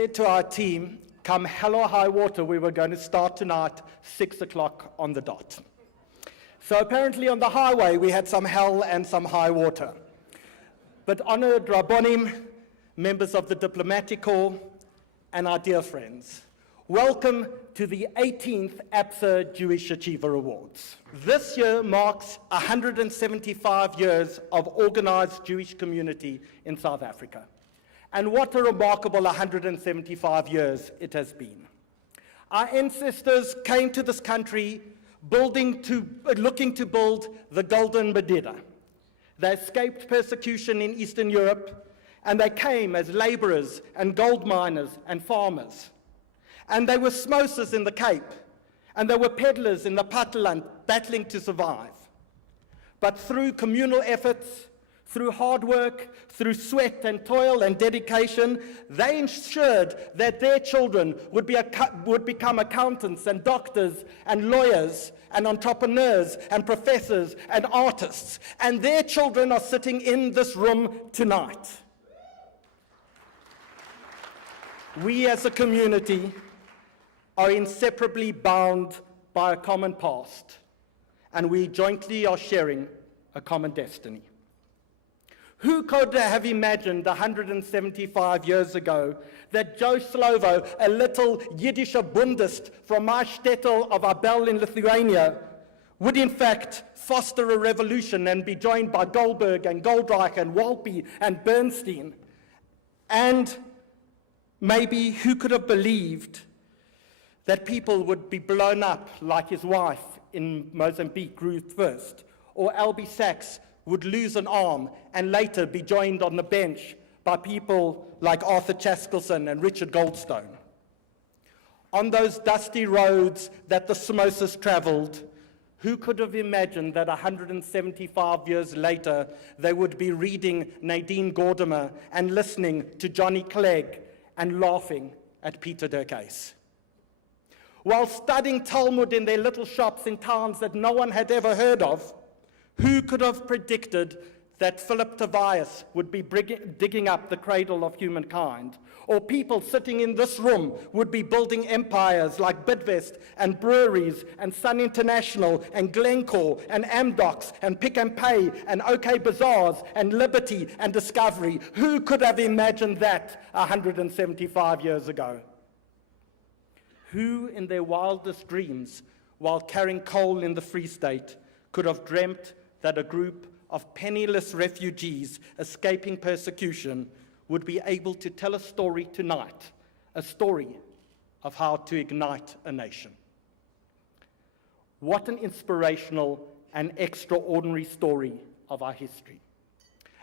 said to our team, come hell or high water, we were going to start tonight, 6 o'clock on the dot. So apparently on the highway, we had some hell and some high water. But honored Rabbonim, members of the Diplomatic Corps, and our dear friends, welcome to the 18th Absa Jewish Achiever Awards. This year marks 175 years of organized Jewish community in South Africa. And what a remarkable 175 years it has been. Our ancestors came to this country looking to build the Golden Medina. They escaped persecution in Eastern Europe, and they came as laborers and gold miners and farmers. And they were smokers in the Cape, and they were peddlers in the Platteland battling to survive. But through communal efforts, through hard work, through sweat and toil and dedication, they ensured that their children would become accountants and doctors and lawyers and entrepreneurs and professors and artists. And their children are sitting in this room tonight. We as a community are inseparably bound by a common past, and we jointly are sharing a common destiny. Who could have imagined 175 years ago that Joe Slovo, a little Yiddish Bundist from my shtetl of Abel in Lithuania, would in fact foster a revolution and be joined by Goldberg and Goldreich and Walpe and Bernstein? And maybe who could have believed that people would be blown up like his wife in Mozambique, Ruth First, or Albie Sachs would lose an arm and later be joined on the bench by people like Arthur Chaskelson and Richard Goldstone. On those dusty roads that the Samosas traveled, who could have imagined that 175 years later they would be reading Nadine Gordimer and listening to Johnny Clegg and laughing at Peter Durkheis? While studying Talmud in their little shops in towns that no one had ever heard of, who could have predicted that Philip Tobias would be digging up the cradle of humankind? Or people sitting in this room would be building empires like Bidvest and breweries and Sun International and Glencore and Amdocs and Pick and Pay and OK Bazaars and Liberty and Discovery? Who could have imagined that 175 years ago? Who in their wildest dreams, while carrying coal in the Free State, could have dreamt that a group of penniless refugees escaping persecution would be able to tell a story tonight, a story of how to ignite a nation? What an inspirational and extraordinary story of our history.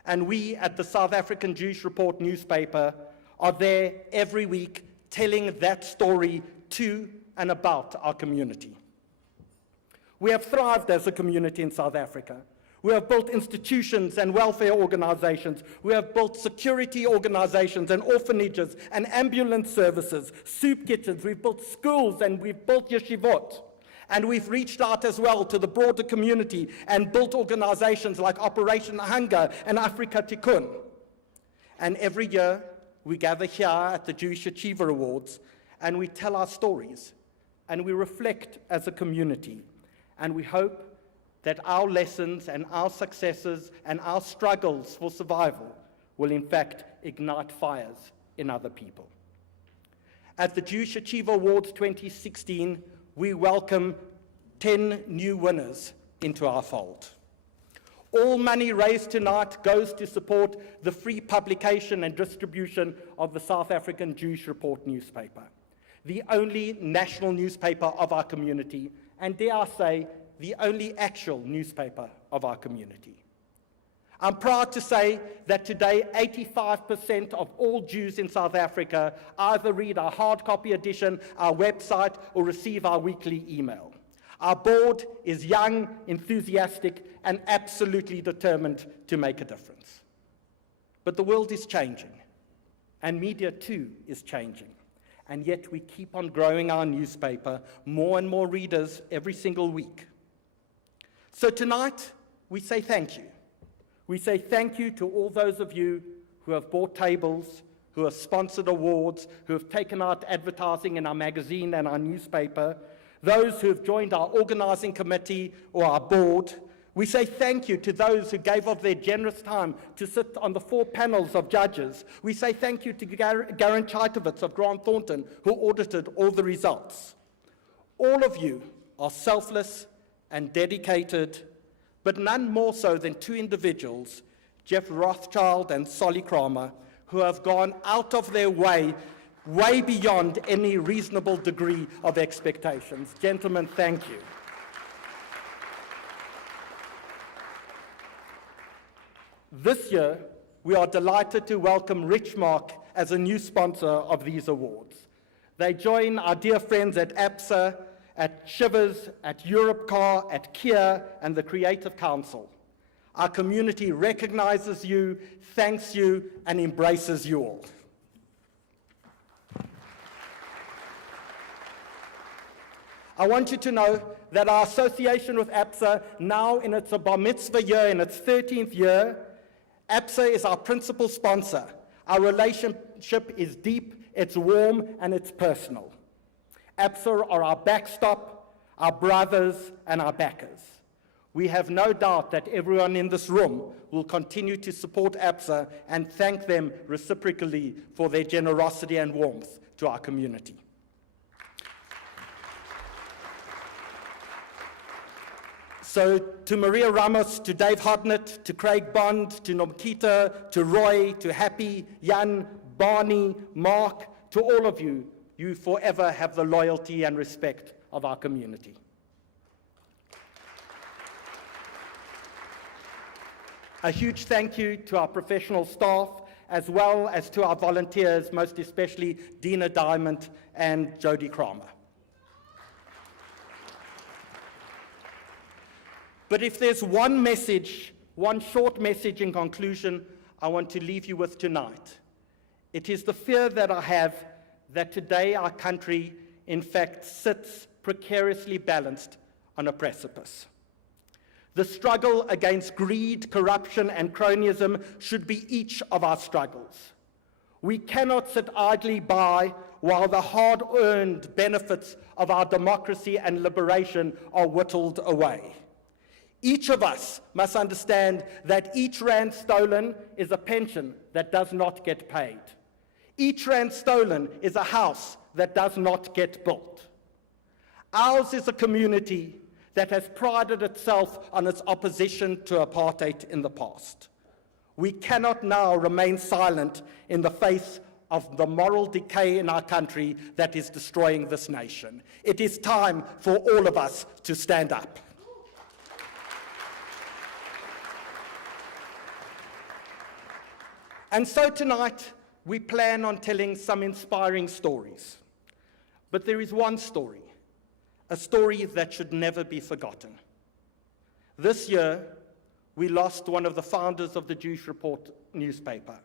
And we at the South African Jewish Report newspaper are there every week telling that story to and about our community. We have thrived as a community in South Africa. We have built institutions and welfare organizations. We have built security organizations and orphanages and ambulance services, soup kitchens. We've built schools and we've built yeshivot. And we've reached out as well to the broader community and built organizations like Operation Hunger and Africa Tikkun. And every year we gather here at the Jewish Achiever Awards and we tell our stories and we reflect as a community. And we hope that our lessons and our successes and our struggles for survival will in fact ignite fires in other people. At the Jewish Achiever Awards 2016, we welcome 10 new winners into our fold. All money raised tonight goes to support the free publication and distribution of the South African Jewish Report newspaper, the only national newspaper of our community, and dare I say, the only actual newspaper of our community. I'm proud to say that today 85% of all Jews in South Africa either read our hard copy edition, our website, or receive our weekly email. Our board is young, enthusiastic, and absolutely determined to make a difference. But the world is changing, and media too is changing. And yet we keep on growing our newspaper, more and more readers every single week. So tonight, we say thank you. We say thank you to all those of you who have bought tables, who have sponsored awards, who have taken out advertising in our magazine and our newspaper, those who have joined our organizing committee or our board. We say thank you to those who gave of their generous time to sit on the 4 panels of judges. We say thank you to Garen Chaitovitz of Grant Thornton, who audited all the results. All of you are selfless and dedicated, but none more so than 2 individuals, Jeff Rothschild and Solly Kramer, who have gone out of their way beyond any reasonable degree of expectations. Gentlemen, thank you. This year, we are delighted to welcome Richmark as a new sponsor of these awards. They join our dear friends at Absa, at Shivers, at Europcar, at Kia, and the Creative Council. Our community recognizes you, thanks you, and embraces you all. I want you to know that our association with Absa, now in its bar mitzvah year, in its 13th year, Absa is our principal sponsor. Our relationship is deep, it's warm, and it's personal. Absa are our backstop, our brothers, and our backers. We have no doubt that everyone in this room will continue to support Absa and thank them reciprocally for their generosity and warmth to our community. So to Maria Ramos, to Dave Hodnett, to Craig Bond, to Nomkita, to Roy, to Happy, Jan, Barney, Mark, to all of you, you forever have the loyalty and respect of our community. A huge thank you to our professional staff, as well as to our volunteers, most especially Dina Diamond and Jody Kramer. But if there's one message, one short message in conclusion, I want to leave you with tonight. It is the fear that I have that today our country, in fact, sits precariously balanced on a precipice. The struggle against greed, corruption, and cronyism should be each of our struggles. We cannot sit idly by while the hard-earned benefits of our democracy and liberation are whittled away. Each of us must understand that each rand stolen is a pension that does not get paid. Each rand stolen is a house that does not get built. Ours is a community that has prided itself on its opposition to apartheid in the past. We cannot now remain silent in the face of the moral decay in our country that is destroying this nation. It is time for all of us to stand up. And so tonight, we plan on telling some inspiring stories. But there is one story, a story that should never be forgotten. This year, we lost one of the founders of the Jewish Report newspaper,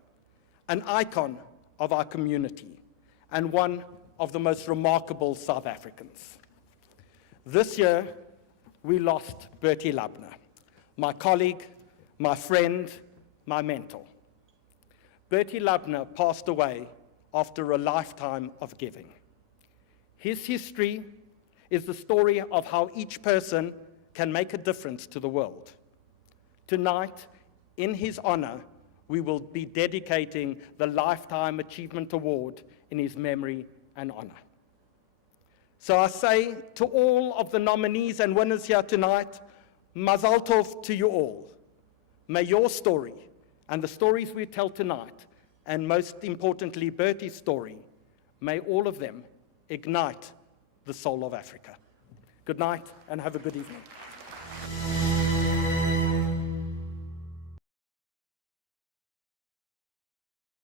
an icon of our community, and one of the most remarkable South Africans. This year, we lost Bertie Lubner, my colleague, my friend, my mentor. Bertie Lubner passed away after a lifetime of giving. His history is the story of how each person can make a difference to the world. Tonight, in his honor, we will be dedicating the Lifetime Achievement Award in his memory and honor. So I say to all of the nominees and winners here tonight, Mazal Tov to you all. May your story and the stories we tell tonight, and most importantly, Bertie's story, may all of them ignite the soul of Africa. Good night and have a good evening.